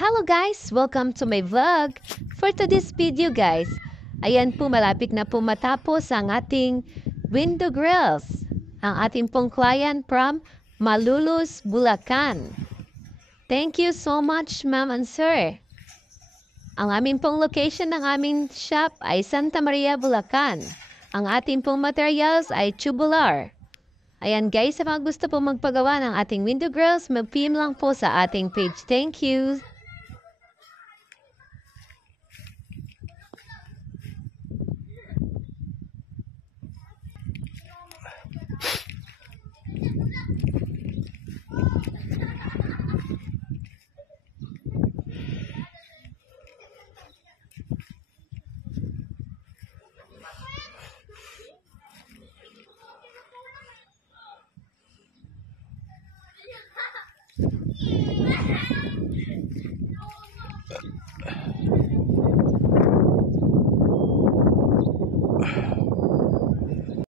Hello guys! Welcome to my vlog. For today's video guys, ayan po malapit na po matapos ang ating window grills. Ang ating pong client from Malulus, Bulacan. Thank you so much ma'am and sir. Ang aming pong location ng aming shop ay Santa Maria, Bulacan. Ang ating pong materials ay tubular. Ayan guys, sa mga gusto po magpagawa ng ating window grills, mag-PM lang po sa ating page. Thank you!